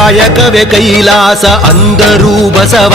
ಕಾಯಕವೇ ಕೈಲಾಸ ಅಂದರೂ ಬಸವ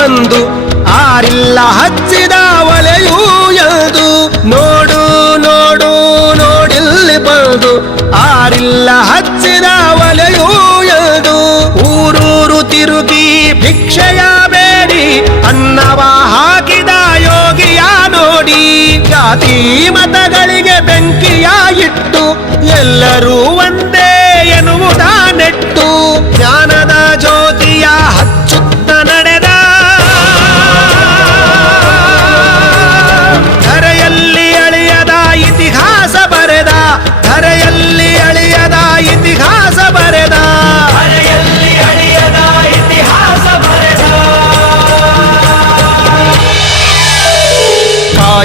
ಬಂದು ಆರಿಲ್ಲ ಹಚ್ಚಿದ ಒಲೆಯೂ ಎಲ್ದು ನೋಡು ನೋಡು, ನೋಡಿಲ್ಲಿ ಬಂದು ಆರಿಲ್ಲ ಹಚ್ಚಿದ ಒಲೆಯೂ ಎಲ್ದು ಊರೂರು ತಿರುಗಿ ಭಿಕ್ಷೆಯ ಬೇಡಿ. ಅನ್ನವ ಹಾಕಿದ ಯೋಗಿಯ ನೋಡಿ. ಜಾತಿ ಮತಗಳಿಗೆ ಬೆಂಕಿಯ ಇಟ್ಟು. ಎಲ್ಲರೂ ಒಂದೇ ಎನ್ನುವುದ ನೆಟ್ಟು. ಜ್ಞಾನದ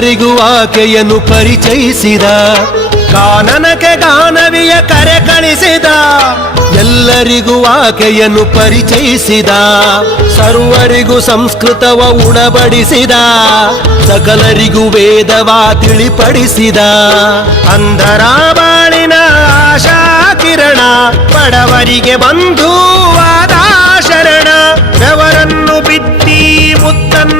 ಎಲ್ಲರಿಗೂ ಆಕೆಯನ್ನು ಪರಿಚಯಿಸಿದ. ಕಾನನಕ್ಕೆ ಗಾನವಿಯ ಕರೆ ಕಳಿಸಿದ. ಎಲ್ಲರಿಗೂ ಆಕೆಯನ್ನು ಪರಿಚಯಿಸಿದ. ಸರ್ವರಿಗೂ ಸಂಸ್ಕೃತವ ಉಣಬಡಿಸಿದ. ಸಕಲರಿಗೂ ವೇದವ ತಿಳಿಪಡಿಸಿದ. ಅಂಧರ ಬಾಳಿನ ಆಶಾ ಕಿರಣ ಬಡವರಿಗೆ ಬಂಧುವಾದ ಶರಣ ಬೆವರನ್ನು ಬಿತ್ತಿ ಮುತ್ತನ್ನು